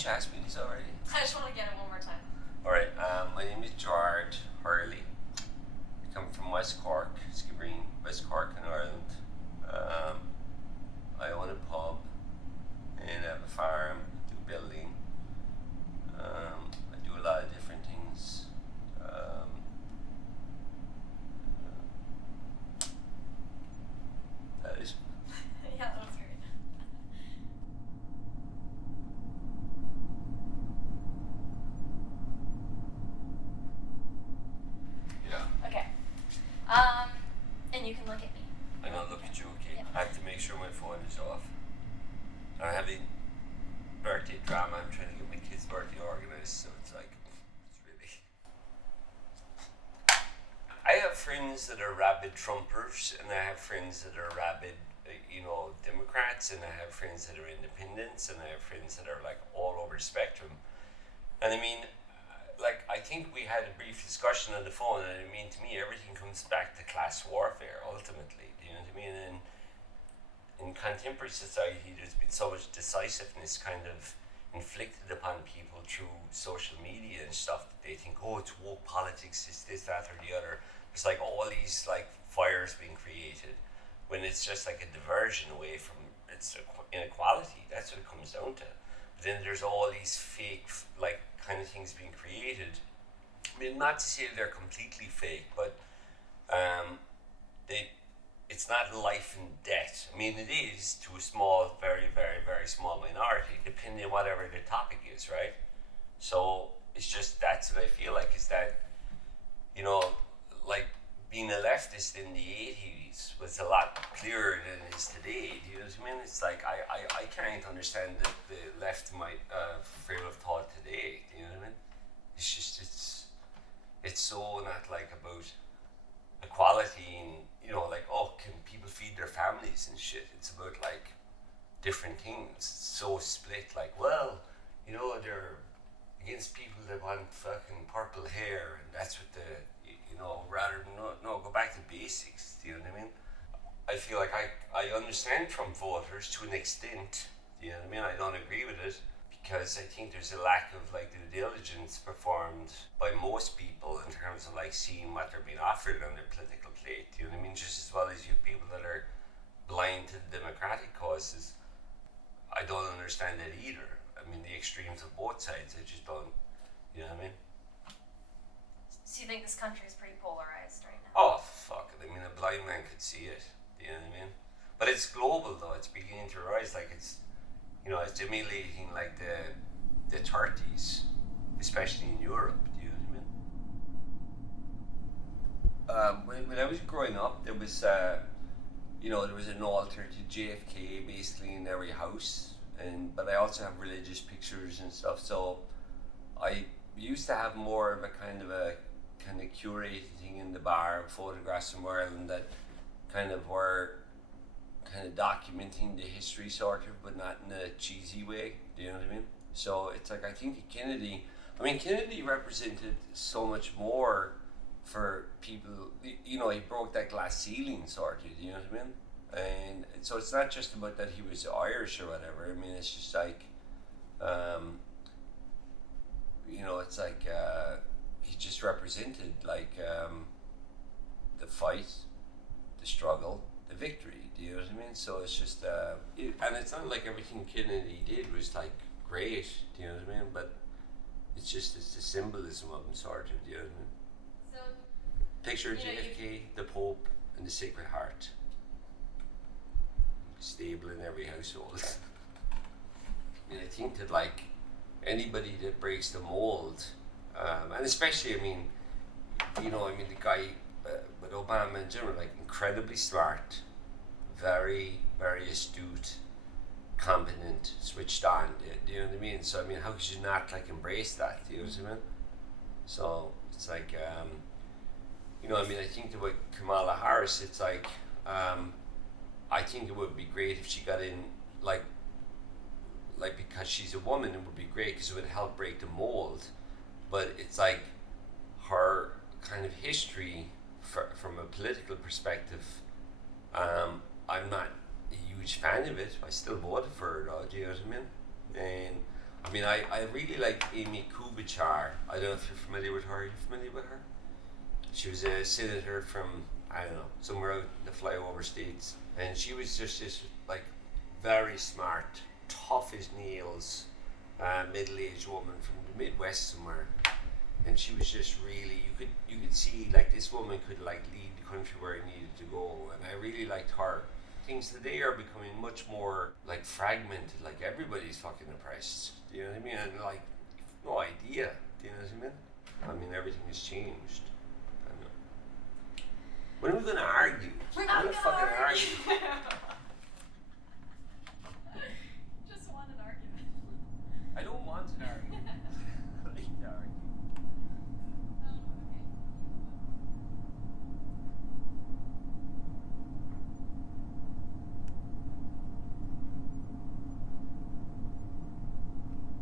Didn't you ask me this already? I just want to get it one more time. Alright, my name is Gerard Hurley. I come from West Cork, Skibbereen, West Cork in Ireland. I own a pub and I have a farm, do building. I do a lot of different things. That is. Yeah, that was great. Yeah. Okay. And you can look at me. I'm gonna look at you, okay? Yep. I have to make sure my phone is off. I'm having birthday drama. I'm trying to get my kid's birthday organized, so it's like, it's really. I have friends that are rabid Trumpers, and I have friends that are rabid, Democrats, and I have friends that are independents, and I have friends that are like all over the spectrum. And I mean, I think we had a brief discussion on the phone, and I mean, to me, everything comes back to class warfare ultimately. Do you know what I mean? And in contemporary society, there's been so much decisiveness kind of inflicted upon people through social media and stuff that they think, oh, it's woke politics, it's this, that, or the other. It's like all these like fires being created, when it's just like a diversion away from inequality. That's what it comes down to. But then there's all these fake like kind of things being created. I mean, not to say they're completely fake, but it's not life and death. I mean, it is to a small, very, very, very small minority, depending on whatever the topic is, right? So it's just, that's what I feel like, is that, like being a leftist in the 80s was a lot clearer than it is today. Do you know what I mean? It's like, I can't understand the left might frame of thought today. Do you know what I mean? It's just, it's so not like about equality and, like, oh, can people feed their families and shit? It's about like different things. It's so split, like, well, they're against people that want fucking purple hair, and that's what rather than no, go back to basics. Do you know what I mean? I feel like I understand Trump voters to an extent. Do you know what I mean? I don't agree with it, because I think there's a lack of like due diligence performed by most people in terms of like seeing what they're being offered on their political plate. Do you know what I mean? Just as well as you have people that are blind to the democratic causes. I don't understand that either. I mean, the extremes of both sides, I just don't, you know what I mean? So you think this country is pretty polarized right now? Oh, fuck it. I mean, a blind man could see it. Do you know what I mean? But it's global though. It's beginning to rise. Like it's emulating like the 30s, especially in Europe. Do you know what I mean? When I was growing up, there was there was an altar to JFK basically in every house, but I also have religious pictures and stuff. So I used to have more of a kind of curated thing in the bar, photographs from Ireland that kind of were kind of documenting the history sort of, but not in a cheesy way. Do you know what I mean? So it's like, I think Kennedy represented so much more for people. He broke that glass ceiling sort of, you know what I mean? And so it's not just about that he was Irish or whatever. I mean, it's just like it's like he just represented like the fight, the struggle, the victory. Do you know what I mean? So it's just and it's not like everything Kennedy did was like great. Do you know what I mean? But it's the symbolism of him sort of. Do you know what I mean? So Picture JFK, the Pope, and the Sacred Heart. Stable in every household. I mean, I think that like anybody that breaks the mold, and especially, the guy with Obama in general, like incredibly smart, very, very astute, competent, switched on. Do you know what I mean? So I mean, how could you not like embrace that? Do you know what I mean? So it's like, I think that with Kamala Harris, it's like, I think it would be great if she got in, like because she's a woman, it would be great because it would help break the mold. But it's like her kind of history from a political perspective. I'm not a huge fan of it. I still voted for her though. Do you know what I mean? And I mean, I really like Amy Klobuchar. I don't know if you're familiar with her. Are you familiar with her? She was a senator from, I don't know, somewhere out in the flyover states. And she was just this, like, very smart, tough as nails, middle-aged woman from the Midwest somewhere. And she was just really, you could see, like, this woman could, like, lead the country where it needed to go. And I really liked her. Things today are becoming much more, like, fragmented. Like, everybody's fucking oppressed. Do you know what I mean? And, like, no idea. Do you know what I mean? I mean, everything has changed. I know. When are we going to argue? We're not gonna gonna fucking argue.